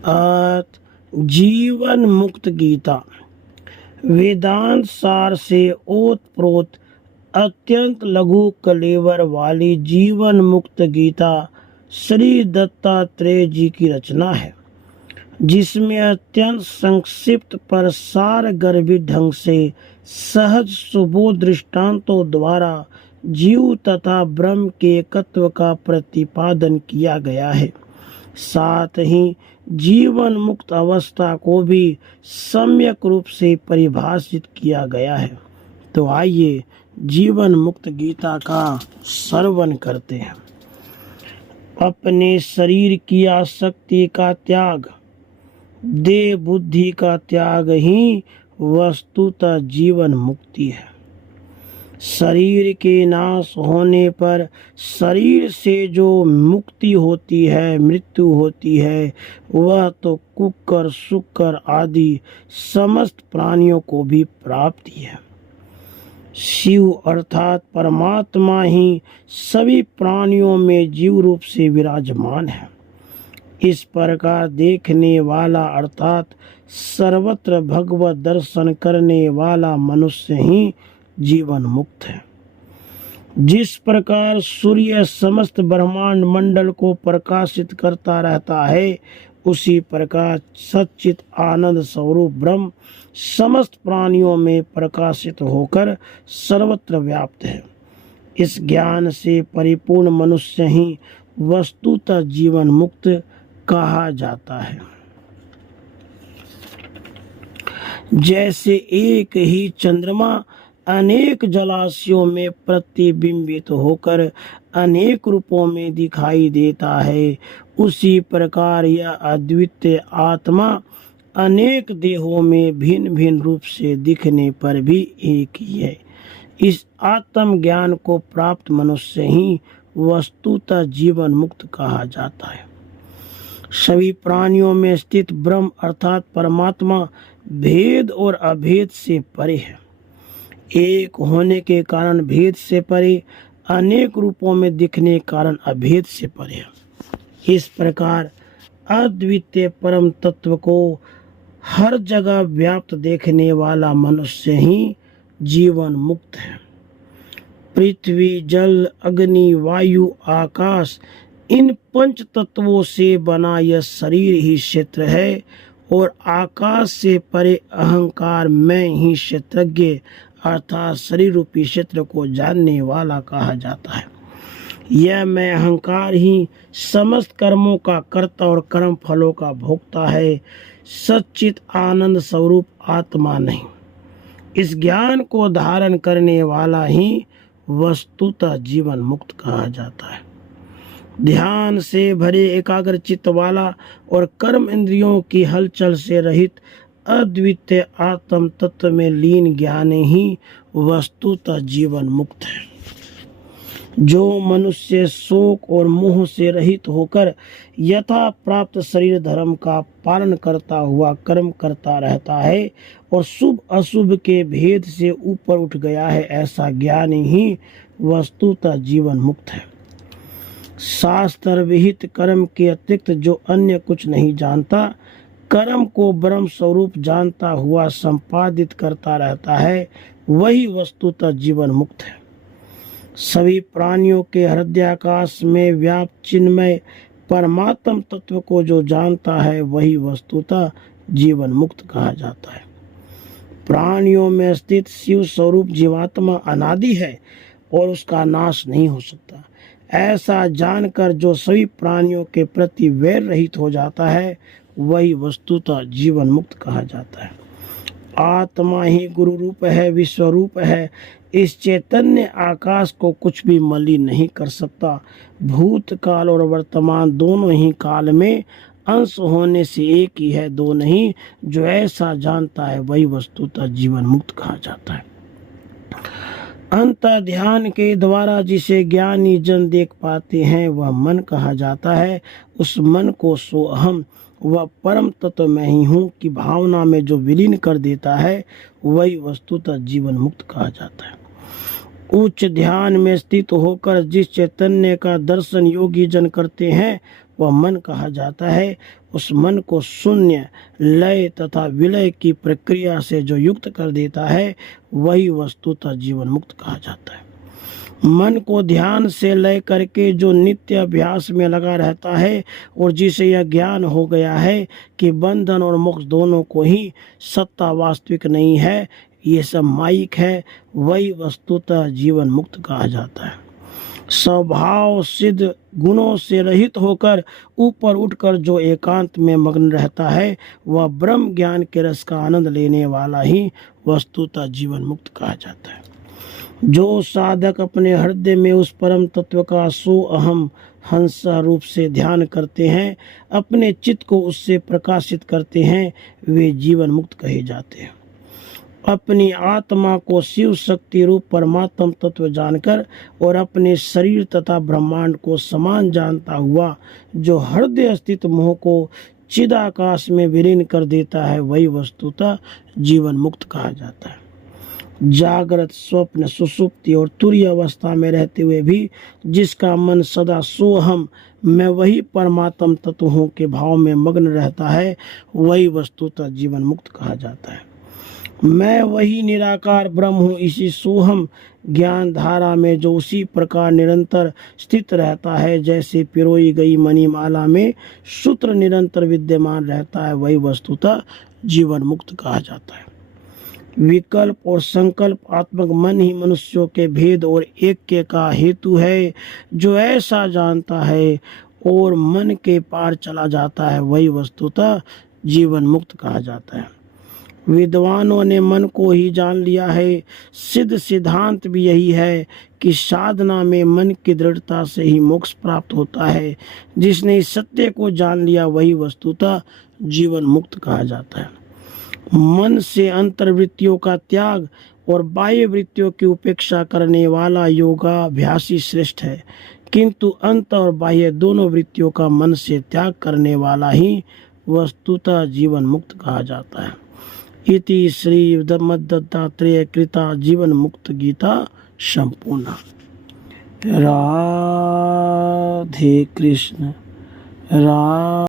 अर्थ जीवन मुक्त गीता वेदांत सार से ओतप्रोत अत्यंत लघु कलेवर वाली जीवन मुक्त गीता श्री दत्तात्रेय जी की रचना है, जिसमें अत्यंत संक्षिप्त पर सार गर्भित ढंग से सहज सुबोध दृष्टांतों द्वारा जीव तथा ब्रह्म के एकत्व का प्रतिपादन किया गया है। साथ ही जीवन मुक्त अवस्था को भी सम्यक रूप से परिभाषित किया गया है। तो आइए जीवन मुक्त गीता का श्रवण करते हैं। अपने शरीर की आसक्ति का त्याग, देह बुद्धि का त्याग ही वस्तुतः जीवन मुक्ति है। शरीर के नाश होने पर शरीर से जो मुक्ति होती है, मृत्यु होती है, वह तो कुक्कर शुक्र आदि समस्त प्राणियों को भी प्राप्ति है। शिव अर्थात परमात्मा ही सभी प्राणियों में जीव रूप से विराजमान है। इस प्रकार देखने वाला अर्थात सर्वत्र भगवत दर्शन करने वाला मनुष्य ही जीवन मुक्त है। जिस प्रकार सूर्य समस्त ब्रह्मांड मंडल को प्रकाशित करता रहता है, उसी प्रकार सच्चित आनंद स्वरूप ब्रह्म समस्त प्राणियों में प्रकाशित होकर सर्वत्र व्याप्त है। इस ज्ञान से परिपूर्ण मनुष्य ही वस्तुतः जीवन मुक्त कहा जाता है। जैसे एक ही चंद्रमा अनेक जलाशयों में प्रतिबिंबित होकर अनेक रूपों में दिखाई देता है, उसी प्रकार यह अद्वितीय आत्मा अनेक देहों में भिन्न भिन्न रूप से दिखने पर भी एक ही है। इस आत्म ज्ञान को प्राप्त मनुष्य ही वस्तुतः जीवन मुक्त कहा जाता है। सभी प्राणियों में स्थित ब्रह्म अर्थात परमात्मा भेद और अभेद से परे है। एक होने के कारण भेद से परे, अनेक रूपों में दिखने के कारण अभेद से परे है। इस प्रकार अद्वितीय परम तत्व को हर जगह व्याप्त देखने वाला मनुष्य ही जीवन मुक्त है। पृथ्वी, जल, अग्नि, वायु, आकाश, इन पंच तत्वों से बना यह शरीर ही क्षेत्र है और आकाश से परे अहंकार मैं ही क्षेत्रज्ञ अर्थात शरीर रूपी क्षेत्र को जानने वाला कहा जाता है। यह मैं अहंकार ही समस्त कर्मों का कर्ता और कर्म फलों का भोक्ता है, सच्चित आनंद स्वरूप आत्मा नहीं। इस ज्ञान को धारण करने वाला ही वस्तुतः जीवन मुक्त कहा जाता है। ध्यान से भरे एकाग्र चित्त वाला और कर्म इंद्रियों की हलचल से रहित अद्वितीय आत्म तत्व में लीन ज्ञान ही वस्तुतः जीवन मुक्त है। जो मनुष्य शोक और मोह से रहित होकर यथा प्राप्त शरीर धर्म का पालन करता हुआ कर्म करता रहता है और शुभ अशुभ के भेद से ऊपर उठ गया है, ऐसा ज्ञान ही वस्तुतः जीवन मुक्त है। शास्त्र विहित कर्म के अतिरिक्त जो अन्य कुछ नहीं जानता, कर्म को ब्रह्म स्वरूप जानता हुआ संपादित करता रहता है, वही वस्तुतः जीवन मुक्त है। सभी प्राणियों के हृदयाकाश में व्याप्त चिन्मय परमात्म तत्व को जो जानता है, वही वस्तुतः जीवन मुक्त कहा जाता है। प्राणियों में स्थित शिव स्वरूप जीवात्मा अनादि है और उसका नाश नहीं हो सकता। ऐसा जानकर जो सभी प्राणियों के प्रति वैर रहित हो जाता है, वही वस्तुतः जीवन मुक्त कहा जाता है। आत्मा ही गुरु रूप है, विश्व रूप है। इस चैतन्य आकाश को कुछ भी मलिन नहीं कर सकता। भूतकाल और वर्तमान दोनों ही काल में अंश होने से एक ही है, दो नहीं। जो ऐसा जानता है, वही वस्तुतः जीवन मुक्त कहा जाता है। अंत ध्यान के द्वारा जिसे ज्ञानी जन देख पाते हैं, वह मन कहा जाता है। उस मन को सो अहम वह परम तत्व मैं ही हूँ की भावना में जो विलीन कर देता है, वही वस्तुतः जीवन मुक्त कहा जाता है। उच्च ध्यान में स्थित होकर जिस चैतन्य का दर्शन योगी जन करते हैं, वह मन कहा जाता है। उस मन को शून्य, लय तथा विलय की प्रक्रिया से जो युक्त कर देता है वही वस्तुतः जीवन मुक्त कहा जाता है। मन को ध्यान से लय करके जो नित्य अभ्यास में लगा रहता है और जिसे यह ज्ञान हो गया है कि बंधन और मोक्ष दोनों को ही सत्ता वास्तविक नहीं है, ये सब माइक है, वही वस्तुतः जीवन मुक्त कहा जाता है। स्वभाव सिद्ध गुणों से रहित होकर ऊपर उठकर जो एकांत में मग्न रहता है वह ब्रह्म ज्ञान के रस का आनंद लेने वाला ही वस्तुतः जीवन मुक्त कहा जाता है। जो साधक अपने हृदय में उस परम तत्व का सो अहम हंस रूप से ध्यान करते हैं, अपने चित्त को उससे प्रकाशित करते हैं, वे जीवन मुक्त कहे जाते हैं। अपनी आत्मा को शिव शक्ति रूप परमात्म तत्व जानकर और अपने शरीर तथा ब्रह्मांड को समान जानता हुआ जो हृदय स्थित मोह को चिदाकाश में विलीन कर देता है वही वस्तुतः जीवन मुक्त कहा जाता है। जागृत, स्वप्न, सुषुप्ति और तुरीय अवस्था में रहते हुए भी जिसका मन सदा सोहम मैं वही परमात्म तत्व हूँ के भाव में मग्न रहता है वही वस्तुतः जीवन मुक्त कहा जाता है। मैं वही निराकार ब्रह्म हूँ, इसी सोहम ज्ञान धारा में जो उसी प्रकार निरंतर स्थित रहता है जैसे पिरोई गई मणिमाला में सूत्र निरंतर विद्यमान रहता है वही वस्तुतः जीवन मुक्त कहा जाता है। विकल्प और संकल्प आत्मक मन ही मनुष्यों के भेद और ऐक्य का हेतु है। जो ऐसा जानता है और मन के पार चला जाता है वही वस्तुतः जीवन मुक्त कहा जाता है। विद्वानों ने मन को ही जान लिया है। सिद्ध सिद्धांत भी यही है कि साधना में मन की दृढ़ता से ही मोक्ष प्राप्त होता है। जिसने इस सत्य को जान लिया वही वस्तुतः जीवन मुक्त कहा जाता है। मन से अंतर्वृत्तियों का त्याग और बाह्य वृत्तियों की उपेक्षा करने वाला योगाभ्यासी श्रेष्ठ है, किंतु अंत और बाह्य दोनों वृत्तियों का मन से त्याग करने वाला ही वस्तुतः जीवन मुक्त कहा जाता है। इति श्री मद्दत्तात्रेय कृता जीवन मुक्त गीता संपूर्णा। राधे कृष्ण।